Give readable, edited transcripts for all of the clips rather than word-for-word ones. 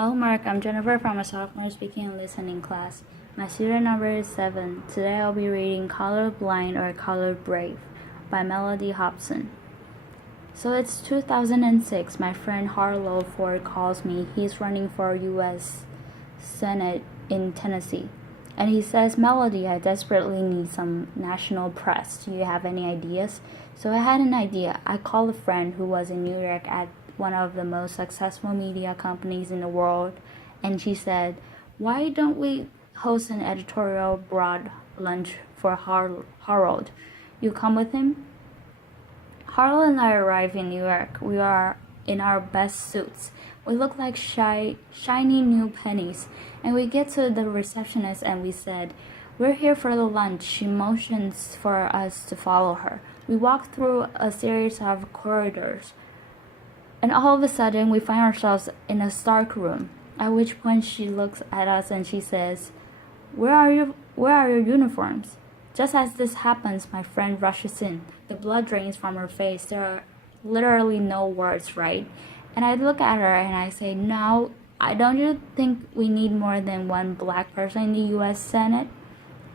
Hello Mark, I'm Jennifer from a sophomore speaking and listening class. My student number is 7. Today I'll be reading Colorblind or Color Brave by Mellody Hobson. So it's 2006. My friend Harlow Ford calls me. He's running for U.S. Senate in Tennessee. And he says, Mellody, I desperately need some national press. Do you have any ideas? So I had an idea. I called a friend who was in New York at one of the most successful media companies in the world, and she said, why don't we host an editorial broad lunch for Harold? You come with him? Harold and I arrive in New York. We are in our best suits. We look like shiny new pennies. And we get to the receptionist and we said, we're here for the lunch. She motions for us to follow her. We walk through a series of corridors. And all of a sudden, we find ourselves in a stark room, at which point she looks at us and she says, Where are your uniforms? Just as this happens, my friend rushes in. The blood drains from her face. There are literally no words, right? And I look at her and I say, now, don't you think we need more than one black person in the U.S. Senate?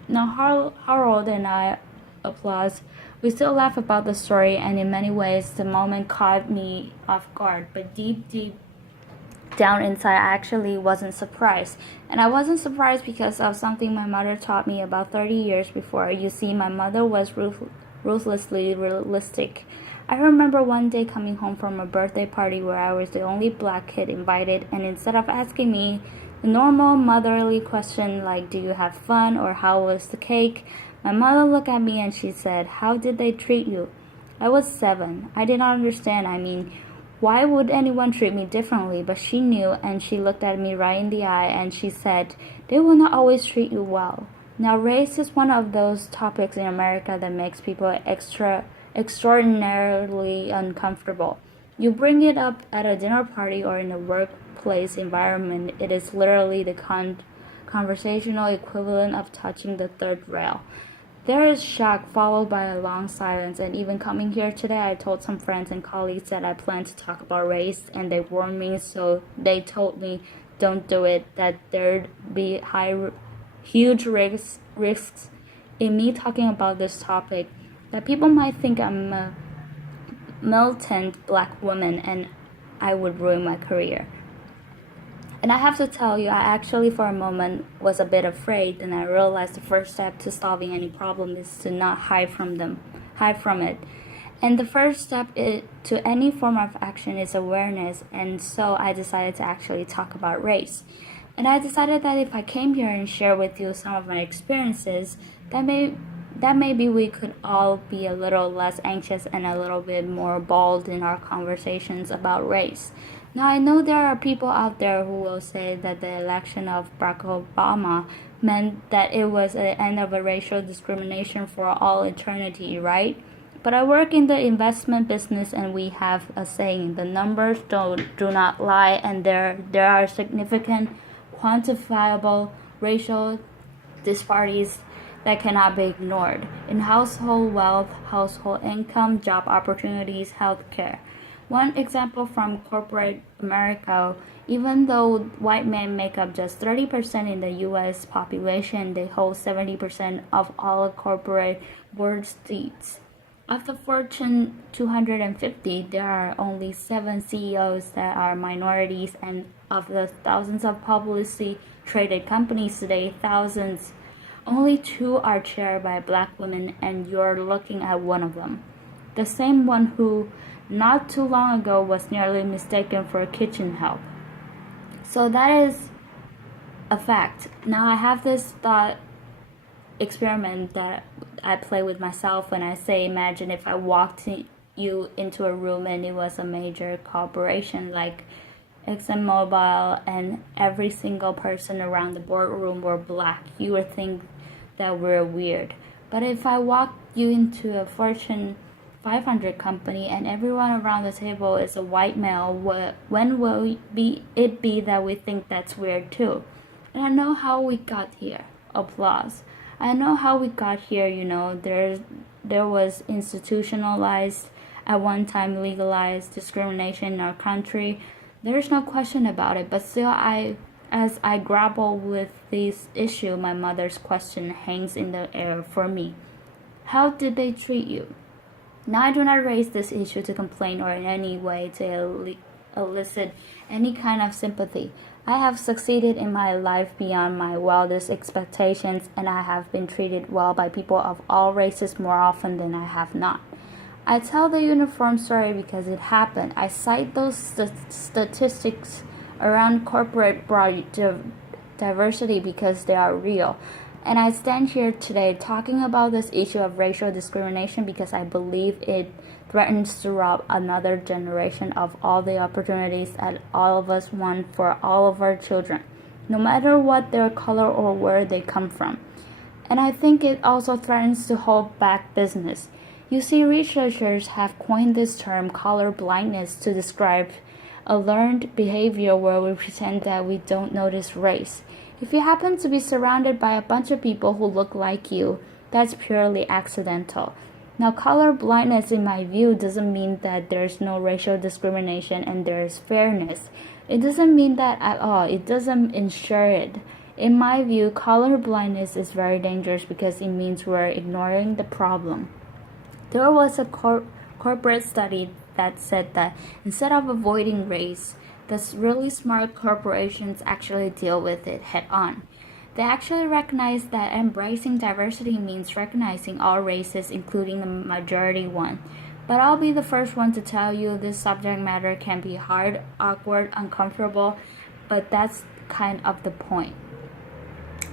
Now, Harold and I applause. We still laugh about the story, and in many ways, the moment caught me off guard. But deep down inside, I actually wasn't surprised. And I wasn't surprised because of something my mother taught me about 30 years before. You see, my mother was ruthlessly realistic. I remember one day coming home from a birthday party where I was the only black kid invited, and instead of asking me the normal motherly question like, do you have fun or how was the cake, my mother looked at me and she said, how did they treat you? I was 7. I did not understand. I mean, why would anyone treat me differently? But she knew, and she looked at me right in the eye and she said, they will not always treat you well. Now, race is one of those topics in America that makes people extraordinarily uncomfortable. You bring it up at a dinner party or in a workplace environment, it is literally the conversational equivalent of touching the third rail. There is shock followed by a long silence, and even coming here today, I told some friends and colleagues that I planned to talk about race, and they warned me, so they told me, don't do it, that there'd be huge risks in me talking about this topic, that people might think I'm a militant black woman and I would ruin my career. And I have to tell you, I actually for a moment was a bit afraid, and I realized the first step to solving any problem is to not hide from it. And the first step to any form of action is awareness, and so I decided to actually talk about race. And I decided that if I came here and share with you some of my experiences, that maybe we could all be a little less anxious and a little bit more bold in our conversations about race. Now, I know there are people out there who will say that the election of Barack Obama meant that it was the end of a racial discrimination for all eternity, right? But I work in the investment business, and we have a saying, the numbers do not lie, and there are significant quantifiable racial disparities that cannot be ignored in household wealth, household income, job opportunities, healthcare. One example from corporate America, even though white men make up just 30% in the U.S. population, they hold 70% of all corporate board seats. Of the Fortune 250, there are only 7 CEOs that are minorities, and of the thousands of publicly traded companies today, only 2 are chaired by black women, and you're looking at one of them. The same one who, not too long ago, was nearly mistaken for kitchen help. So that is a fact. Now I have this thought experiment that I play with myself when I say, imagine if I walked you into a room and it was a major corporation like ExxonMobil, and every single person around the boardroom were black. You would think that we're weird. But if I walk you into a Fortune 500 company and everyone around the table is a white male, when will it be that we think that's weird too? And I know how we got here. Applause. I know how we got here, there was institutionalized, at one time legalized discrimination in our country. There's no question about it, but still as I grapple with this issue, my mother's question hangs in the air for me. How did they treat you? Now, I do not raise this issue to complain or in any way to elicit any kind of sympathy. I have succeeded in my life beyond my wildest expectations, and I have been treated well by people of all races more often than I have not. I tell the uniform story because it happened. I cite those statistics around corporate diversity because they are real. And I stand here today talking about this issue of racial discrimination because I believe it threatens to rob another generation of all the opportunities that all of us want for all of our children, no matter what their color or where they come from. And I think it also threatens to hold back business. You see, researchers have coined this term color blindness to describe a learned behavior where we pretend that we don't notice race. If you happen to be surrounded by a bunch of people who look like you, that's purely accidental. Now, color blindness, in my view, doesn't mean that there's no racial discrimination and there's fairness. It doesn't mean that at all. It doesn't ensure it. In my view, color blindness is very dangerous because it means we're ignoring the problem. There was a corporate study that said that instead of avoiding race, the really smart corporations actually deal with it head on. They actually recognize that embracing diversity means recognizing all races, including the majority one. But I'll be the first one to tell you this subject matter can be hard, awkward, uncomfortable, but that's kind of the point.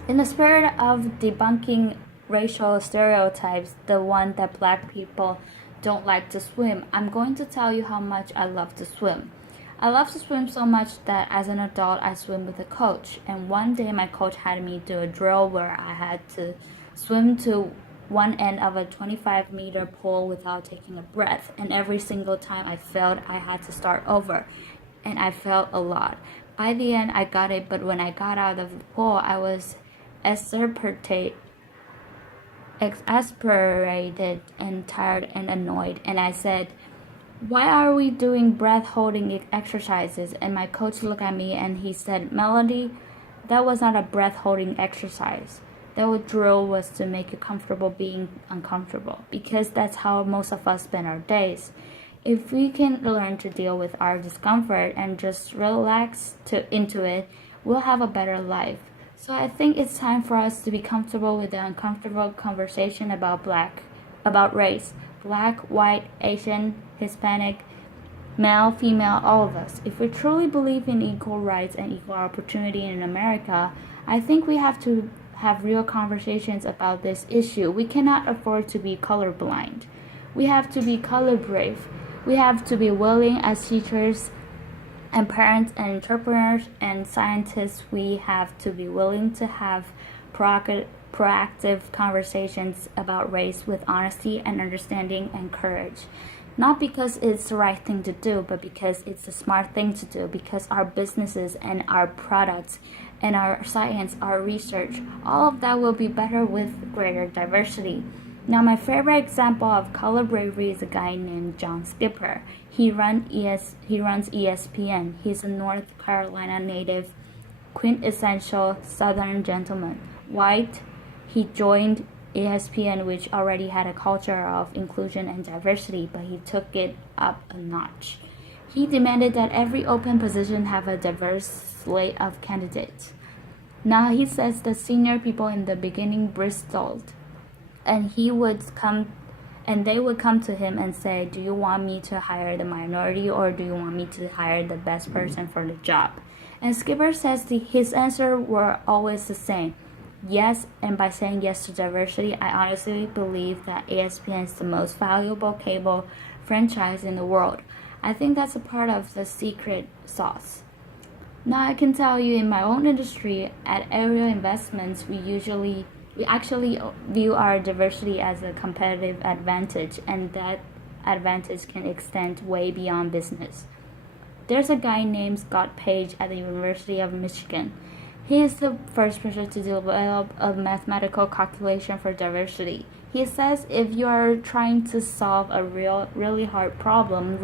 In the spirit of debunking racial stereotypes, the one that black people don't like to swim, I'm going to tell you how much I love to swim. I love to swim so much that as an adult I swim with a coach, and one day my coach had me do a drill where I had to swim to one end of a 25-meter pool without taking a breath, and every single time I failed I had to start over, and I failed a lot. By the end I got it, but when I got out of the pool I was exasperated and tired and annoyed, and I said, "Why are we doing breath holding exercises?" And my coach looked at me and he said, "Mellody, that was not a breath holding exercise. That drill was to make you comfortable being uncomfortable, because that's how most of us spend our days. If we can learn to deal with our discomfort and just relax into it, we'll have a better life." So I think it's time for us to be comfortable with the uncomfortable conversation about race. Black, white, Asian, Hispanic, male, female, all of us. If we truly believe in equal rights and equal opportunity in America, I think we have to have real conversations about this issue. We cannot afford to be colorblind. We have to be color brave. We have to be willing as teachers and parents and entrepreneurs and scientists. We have to be willing to have proactive conversations about race with honesty and understanding and courage. Not because it's the right thing to do, but because it's the smart thing to do, because our businesses and our products and our science, our research, all of that will be better with greater diversity. Now, my favorite example of color bravery is a guy named John Skipper. He runs ESPN. He's a North Carolina native, quintessential Southern gentleman. White, he joined ESPN, which already had a culture of inclusion and diversity, but he took it up a notch. He demanded that every open position have a diverse slate of candidates. Now he says the senior people in the beginning bristled, and they would come to him and say, "Do you want me to hire the minority, or do you want me to hire the best person for the job?" And Skipper says his answer were always the same: yes. And by saying yes to diversity, I honestly believe that ESPN is the most valuable cable franchise in the world. I think that's a part of the secret sauce. Now I can tell you, in my own industry, at Aerial Investments, we actually view our diversity as a competitive advantage, and that advantage can extend way beyond business. There's a guy named Scott Page at the University of Michigan. He is the first person to develop a mathematical calculation for diversity. He says if you are trying to solve a really hard problem,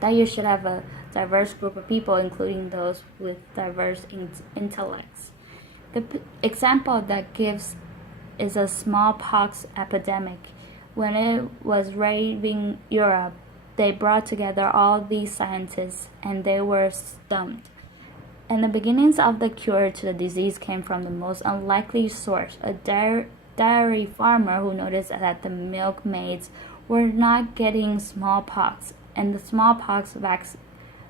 that you should have a diverse group of people, including those with diverse intellects. The example that gives is a smallpox epidemic. When it was ravaging Europe, they brought together all these scientists and they were stumped. And the beginnings of the cure to the disease came from the most unlikely source, a dairy farmer who noticed that the milkmaids were not getting smallpox, and the smallpox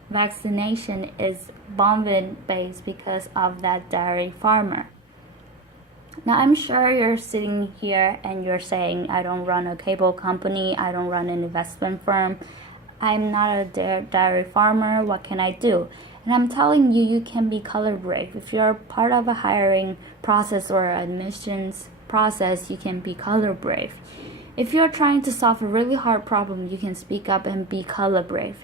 vaccination is bovine-based because of that dairy farmer. Now, I'm sure you're sitting here and you're saying, I don't run a cable company, I don't run an investment firm, I'm not a dairy farmer, what can I do? And I'm telling you, you can be color brave. If you're part of a hiring process or admissions process, you can be color brave. If you're trying to solve a really hard problem, you can speak up and be color brave.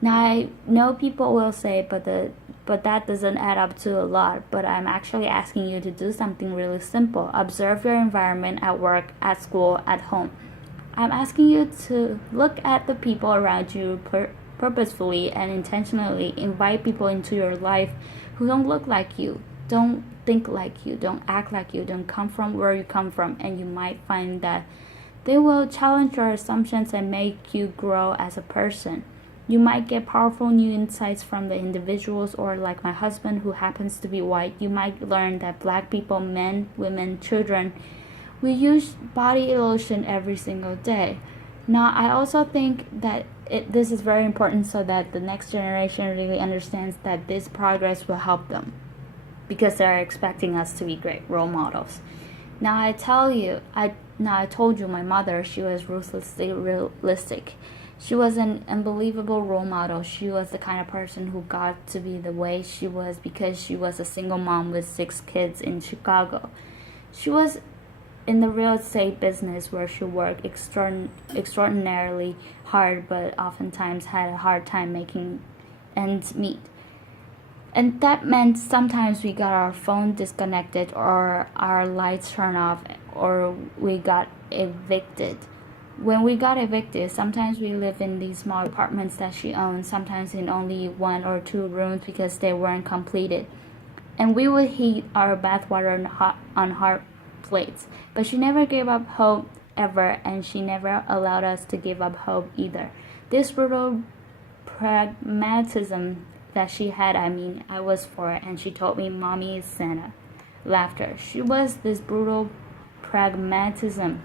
Now, I know people will say, but that doesn't add up to a lot. But I'm actually asking you to do something really simple. Observe your environment at work, at school, at home. I'm asking you to look at the people around you purposefully and intentionally. Invite people into your life who don't look like you, don't think like you, don't act like you, don't come from where you come from, and you might find that they will challenge your assumptions and make you grow as a person. You might get powerful new insights from the individuals, or like my husband who happens to be white, you might learn that black people, men, women, children, we use body lotion every single day. Now, I also think that this is very important so that the next generation really understands that this progress will help them, because they're expecting us to be great role models. Now, I told you my mother, she was ruthlessly realistic. She was an unbelievable role model. She was the kind of person who got to be the way she was because she was a single mom with 6 kids in Chicago. She was in the real estate business where she worked extraordinarily hard, but oftentimes had a hard time making ends meet. And that meant sometimes we got our phone disconnected, or our lights turned off, or we got evicted. When we got evicted, sometimes we lived in these small apartments that she owned, sometimes in only 1 or 2 rooms because they weren't completed. And we would heat our bathwater on hot plates. But she never gave up hope ever, and she never allowed us to give up hope either. This brutal pragmatism that she had, I was for it, and she told me, Mommy is Santa. Laughter. She was this brutal pragmatism.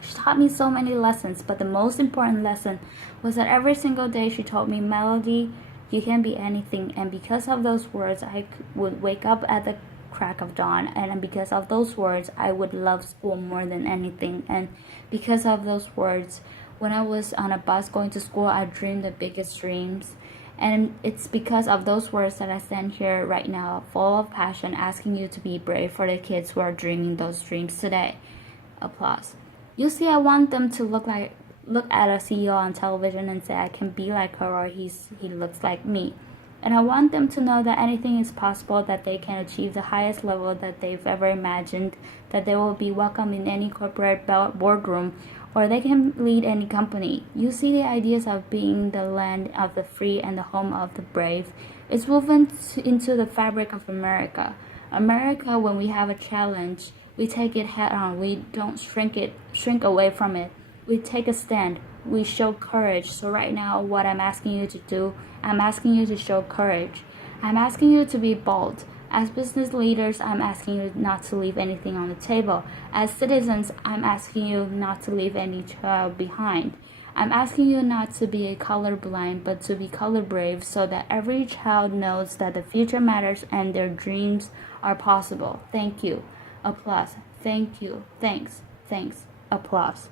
She taught me so many lessons, but the most important lesson was that every single day she told me, Mellody, you can be anything. And because of those words, I would wake up at the crack of dawn, and because of those words, I would love school more than anything. And because of those words, when I was on a bus going to school, I dreamed the biggest dreams. And it's because of those words that I stand here right now, full of passion, asking you to be brave for the kids who are dreaming those dreams today. Applause. You see, I want them to look at a CEO on television and say, I can be like her, or he looks like me. And I want them to know that anything is possible, that they can achieve the highest level that they've ever imagined, that they will be welcome in any corporate boardroom, or they can lead any company. You see, the ideas of being the land of the free and the home of the brave is woven into the fabric of America. America, when we have a challenge, we take it head on. We don't shrink away from it. We take a stand. We show courage. So right now, what I'm asking you to do, I'm asking you to show courage. I'm asking you to be bold. As business leaders, I'm asking you not to leave anything on the table. As citizens, I'm asking you not to leave any child behind. I'm asking you not to be colorblind, but to be color brave, so that every child knows that the future matters and their dreams are possible. Thank you. Applause. Thank you. Thanks. Applause.